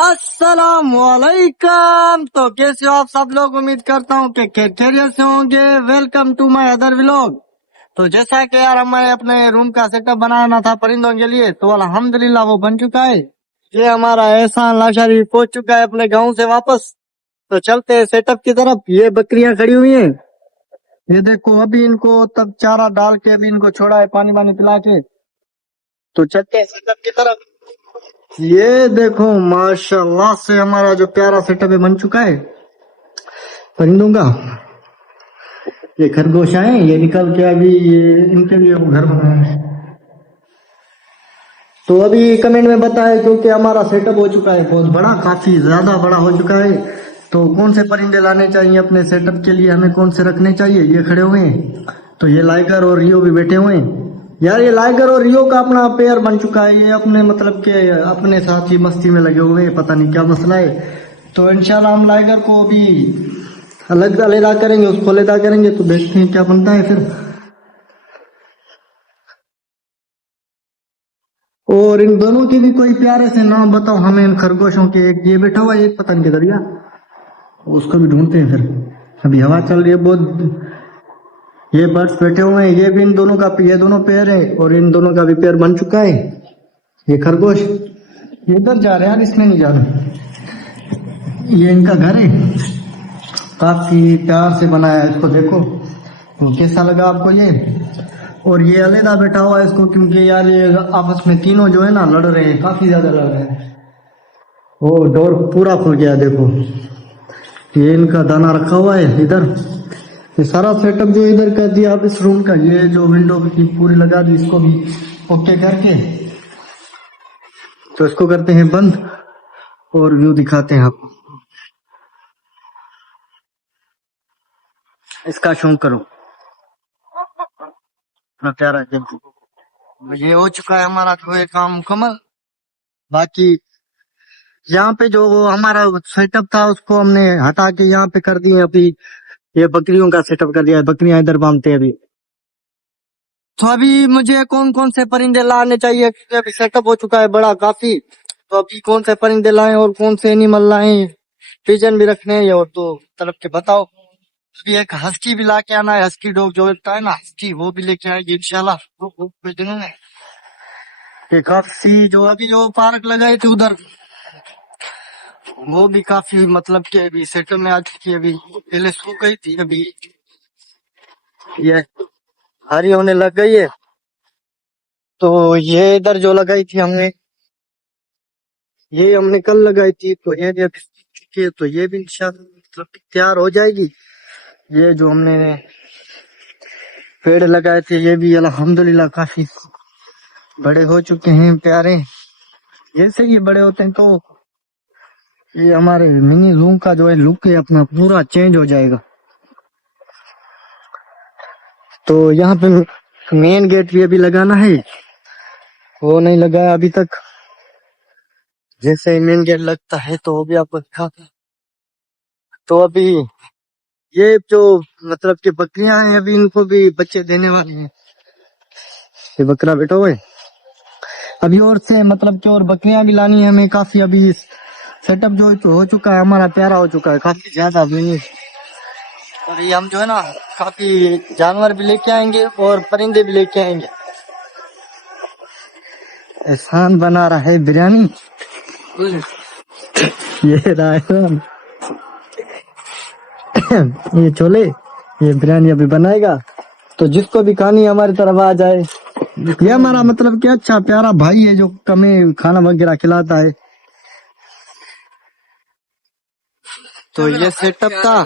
अस्सलाम वालेकुम। तो कैसे हो आप सब लोग? उम्मीद करता हूँ कि खैरियत से होंगे। Welcome to my other vlog. तो जैसा कि यार हमें अपने रूम का सेटअप बनाना था परिंदों के लिए, तो अल्हम्दुलिल्लाह वो बन चुका है। ये हमारा एहसान लाशारी पहुंच चुका है अपने गाँव से वापस। तो चलते हैं सेटअप की तरफ। ये बकरियां खड़ी हुई हैं, ये देखो। अभी इनको तब चारा डाल के अभी इनको छोड़ा है, पानी वानी पिला के। तो चलते हैं सेटअप की तरफ। ये देखो माशाल्लाह से हमारा जो प्यारा सेटअप है बन चुका है परिंदों का। ये खरगोश आए, ये निकल के अभी ये इनके लिए वो घर बनाया है। तो अभी कमेंट में बताए, क्योंकि हमारा सेटअप हो चुका है बहुत बड़ा, काफी ज्यादा बड़ा हो चुका है। तो कौन से परिंदे लाने चाहिए अपने सेटअप के लिए, हमें कौन से रखने चाहिए? ये खड़े हुए हैं, तो ये लाइगर और रियो भी बैठे हुए हैं। यार ये लाइगर और रियो का अपना पेयर बन चुका है। ये अपने मतलब के अपने साथ ही मस्ती में लगे हुए हैं, पता नहीं क्या मसला है। तो इंशाल्लाह हम लाइगर को अभी अलग अलग करेंगे, उसको अलग करेंगे। तो देखते हैं क्या बनता है फिर। और इन दोनों के भी कोई प्यारे से नाम बताओ हमें, इन खरगोशों के। एक ये बैठा हुआ है, एक पतंग के दरिया, उसको भी ढूंढते हैं फिर। अभी हवा चल रही है बहुत। ये बर्ड्स बैठे हुए हैं, ये भी इन दोनों का, ये दोनों पेयर है और इन दोनों का भी पेयर बन चुका है। ये खरगोश ये इधर जा रहे हैं यार, इसमें नहीं जा रहे। ये इनका घर है, काफी प्यार से बनाया है इसको, देखो। तो कैसा लगा आपको ये? और ये अलग बैठा हुआ है इसको, क्योंकि यार ये आपस में तीनों जो है ना लड़ रहे हैं, काफी ज्यादा लड़ रहे हैं। वो डोर पूरा खुल गया, देखो। ये इनका दाना रखा हुआ है इधर। ये सारा सेटअप जो इधर कर दिया आप इस रूम का, ये जो विंडो की पूरी लगा दी, इसको भी ओके करके तो इसको करते हैं बंद और व्यू दिखाते हैं आपको। इसका शौक करो, इतना प्यारा जब ये हो चुका है हमारा तो ये काम मुकम्मल। बाकी यहाँ पे जो हमारा सेटअप था उसको हमने हटा के यहाँ पे कर दिए। अभी ये बकरियों का सेटअप कर दिया है, बकरियां इधर बांधते हैं अभी। तो अभी मुझे कौन कौन से परिंदे लाने चाहिए, क्योंकि अभी सेटअप हो चुका है बड़ा काफी। तो अभी कौन से परिंदे लाएं और कौन से एनिमल लाएं, पिजन भी रखने हैं और तो तरफ के बताओ। अभी एक हस्की भी ला के आना है, हस्की डॉग जो होता है ना हस्की, वो भी लेके आएंगे इंशाल्लाह वो कुछ दिनों में। ये काफी जो अभी जो पार्क लगाए थे उधर, वो भी काफी मतलब के अभी सेटअप में आ चुकी है। अभी पहले सो गई थी, अभी ये हरी होने लग गई है। तो ये इधर जो लगाई थी हमने, ये हमने कल लगाई थी, तो ये भी अभी सूख चुकी है। तो ये भी इंशाल्लाह मतलब तैयार हो जाएगी। ये जो हमने पेड़ लगाए थे ये भी अल्हम्दुलिल्लाह काफी बड़े हो चुके हैं, प्यारे। जैसे ये बड़े होते हैं तो ये हमारे मिनी रूम का जो है लुक है अपना पूरा चेंज हो जाएगा। तो यहाँ पे मेन गेट भी अभी लगाना है, वो नहीं लगाया अभी तक। जैसे ही मेन गेट लगता है तो वो भी आपको दिखाता। तो अभी ये जो मतलब कि बकरियां हैं, अभी इनको भी बच्चे देने वाले हैं। ये बकरा बैठा हुआ है अभी, और से मतलब कि और बकरियां भी लानी है हमें काफी। अभी सेटअप जो हो चुका है हमारा, प्यारा हो चुका है काफी ज्यादा भी। और ये हम जो है ना काफी जानवर भी लेके आएंगे और परिंदे भी लेके आएंगे। एहसान बना रहा है बिरयानी, ये रायसान ये छोले, ये बिरयानी अभी बनाएगा। तो जिसको भी खानी है हमारी तरफ आ जाए। ये हमारा मतलब कि अच्छा प्यारा भाई है जो कमे खाना वगैरह खिलाता है। तो ये सेटअप था।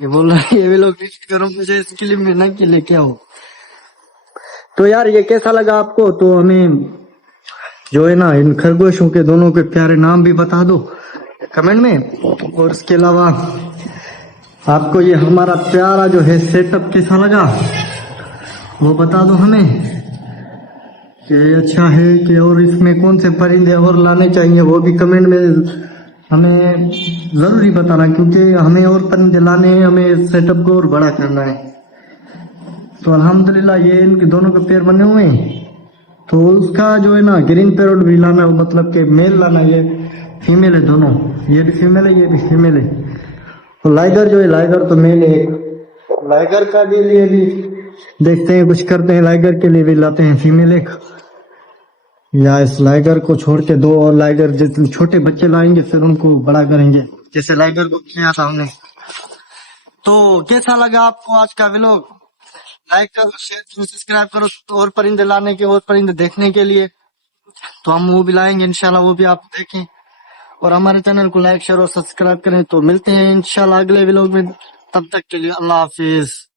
ये बोल रहा है ये भी लोग विजिट करो मुझे, इसके लिए मैं ना के लेके आओ। तो यार ये कैसा लगा आपको? तो हमें जो है ना इन खरगोशों के दोनों के प्यारे नाम भी बता दो कमेंट में। और इसके अलावा आपको ये हमारा प्यारा जो है सेटअप कैसा लगा वो बता दो हमें, कि अच्छा है कि और इसमें कौन से परिंदे और लाने चाहिए वो भी कमेंट में हमें जरूरी बताना, क्योंकि हमें और परिंदे लाने हैं, हमें सेटअप को और बड़ा करना है। तो अल्हम्दुलिल्लाह ये इनके दोनों के पैर बने हुए हैं। तो उसका जो है ना ग्रीन पैरोट भी लाना, मतलब के मेल लाना, ये फीमेल है दोनों, ये भी फीमेल है ये भी फीमेल है। तो लाइगर जो है, लाइगर तो मेल है। लाइगर का भी लिए भी देखते हैं, कुछ करते हैं, लाइगर के लिए भी लाते हैं फीमेल एक, या इस लाइगर को छोड़ के दो और लाइगर, जितने छोटे बच्चे लाएंगे फिर उनको बड़ा करेंगे, जैसे लाइगर को किया था हमने। तो कैसा लगा आपको आज का व्लॉग? लाइक करो, शेयर करो, सब्सक्राइब करो, तो और परिंदे लाने के, और परिंदे देखने के लिए तो हम वो भी लाएंगे इंशाल्लाह, वो भी आप देखें। और हमारे चैनल को लाइक शेयर और सब्सक्राइब करें। तो मिलते हैं इंशाल्लाह अगले व्लॉग में, तब तक के लिए अल्लाह हाफिज।